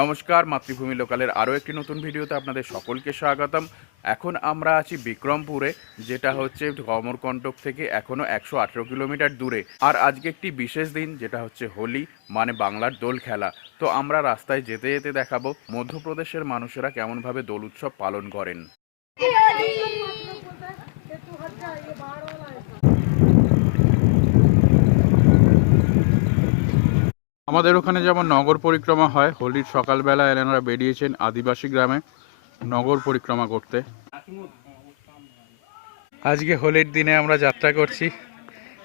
নমস্কার, মাতৃভূমি লোকালের আরও একটি নতুন ভিডিওতে আপনাদের সকলকে স্বাগতম। এখন আমরা আছি বিক্রমপুরে, যেটা হচ্ছে কমরকণ্টক থেকে এখনও একশো আঠেরো কিলোমিটার দূরে। আর আজকে একটি বিশেষ দিন, যেটা হচ্ছে হোলি মানে বাংলার দোল খেলা। তো আমরা রাস্তায় যেতে যেতে দেখাবো মধ্যপ্রদেশের মানুষেরা কেমনভাবে দোল উৎসব পালন করেন। আমাদের ওখানে যেমন নগর পরিক্রমা হয়, হোলির সকালবেলা এনারা বেরিয়েছেন আদিবাসী গ্রামে নগর পরিক্রমা করতে। আজকে হোলির দিনে আমরা যাত্রা করছি,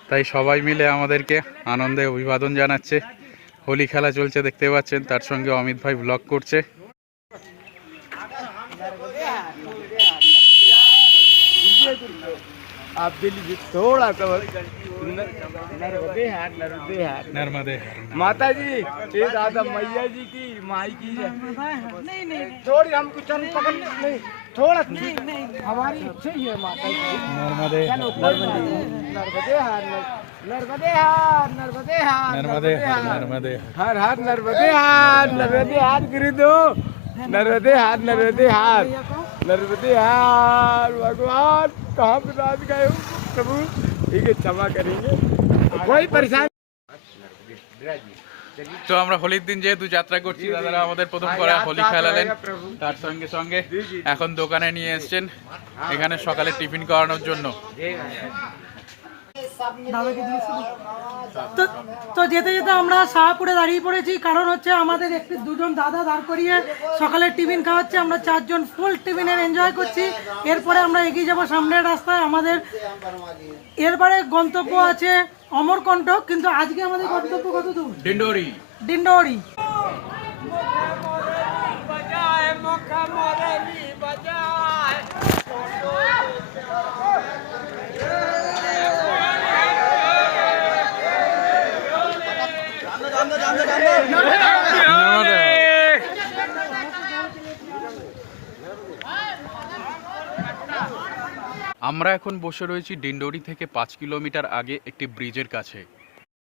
তাই সবাই মিলে আমাদেরকে আনন্দে অভিবাদন জানাচ্ছে। হোলি খেলা চলছে, দেখতে পাচ্ছেন, তার সঙ্গে অমিত ভাই ব্লগ করছে। आप दिल भी थोड़ा सा नर्मदे नर्मदे नर्मदे माता जी ये दादा मैया जी की माई की है। थोड़ी हम कुछ हम पकड़ नहीं थोड़ा हमारी इच्छा ही है माता जी नर्मदे चलो कोई नर्मदे हाट नर्मदे हाट नर्मदे हाट नर्मदे नर्मदे हर हर नर्मदे हाट नर्मदे हाट गिरी दो। नर्मदे हाट नर्मदे हाट नर्मदे हाट भगवान कहाँ पे रात गए हो प्रभु ठीक है क्षमा करेंगे कोई परेशानी তো আমরা হোলির দিন যেহেতু যাত্রা করছি দাদারা আমাদের প্রথম করে হোলি খেলালেন তার সঙ্গে সঙ্গে এখন দোকানে নিয়ে এসেছেন এখানে সকালে টিফিন করানোর জন্য তো তো যেতে যেতে আমরা শাহপুরে দাঁড়িয়ে পড়েছি। কারণ হচ্ছে আমাদের একটি দুজন দাদা দাঁড় করিয়ে সকালে টিফিন খাওয়াচ্ছে। আমরা চারজন ফুল টিফিনের এনজয় করছি। এরপরে আমরা এগিয়ে যাব সামনের রাস্তায়। আমাদের এরপরে গন্তব্য আছে অমরকণ্টক কিন্তু আজকে আমাদের গন্তব্য কত দূর ডিন্ডোরি। ডিন্ডোরি আমরা এখন বসে রয়েছি ডিন্ডোরি থেকে পাঁচ কিলোমিটার আগে একটি ব্রিজের কাছে।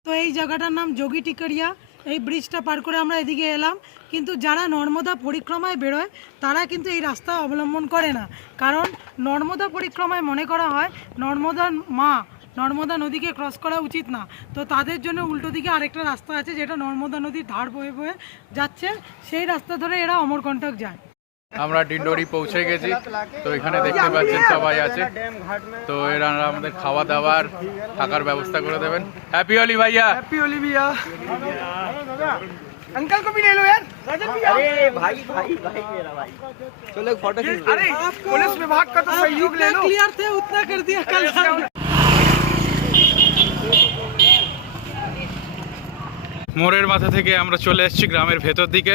তো এই জায়গাটার নাম যোগী টিকরিয়া। এই ব্রিজটা পার করে আমরা এদিকে এলাম। কিন্তু যারা নর্মদা পরিক্রমায় বেরোয়, তারা কিন্তু এই রাস্তা অবলম্বন করে না। কারণ নর্মদা পরিক্রমায় মনে করা হয় নর্মদা মা, নর্মদা নদীকে ক্রস করা উচিত না। তো তাদের জন্য উল্টো দিকে আরেকটা রাস্তা আছে, যেটা নর্মদা নদীর ধার বয়ে বয়ে যাচ্ছে। সেই রাস্তা ধরে এরা অমরকণ্টক যায়। আমরা ডিন্ডোরি পৌঁছে গেছি তো এখানে দেখতে পাচ্ছেন সবাই আছে তো এরা আমাদের খাওয়া দাওয়ার থাকার ব্যবস্থা করে দেবেন হ্যাপি হোলি ভাইয়া हैप्पी होली भैया अंकल को भी ले लो यार अरे भाई भाई भाई मेरा भाई चलो एक फोटो अरे पुलिस विभाग का तो सहयोग ले लो क्लियर थे उतना कर दिया कल মোড়ের মাথা থেকে আমরা চলে এসেছি গ্রামের ভেতর দিকে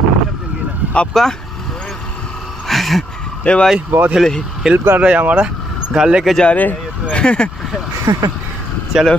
आपका? ए भाई बहुत हेल्प कर रहे हैं हमारा। घर लेके जा रहे चलो।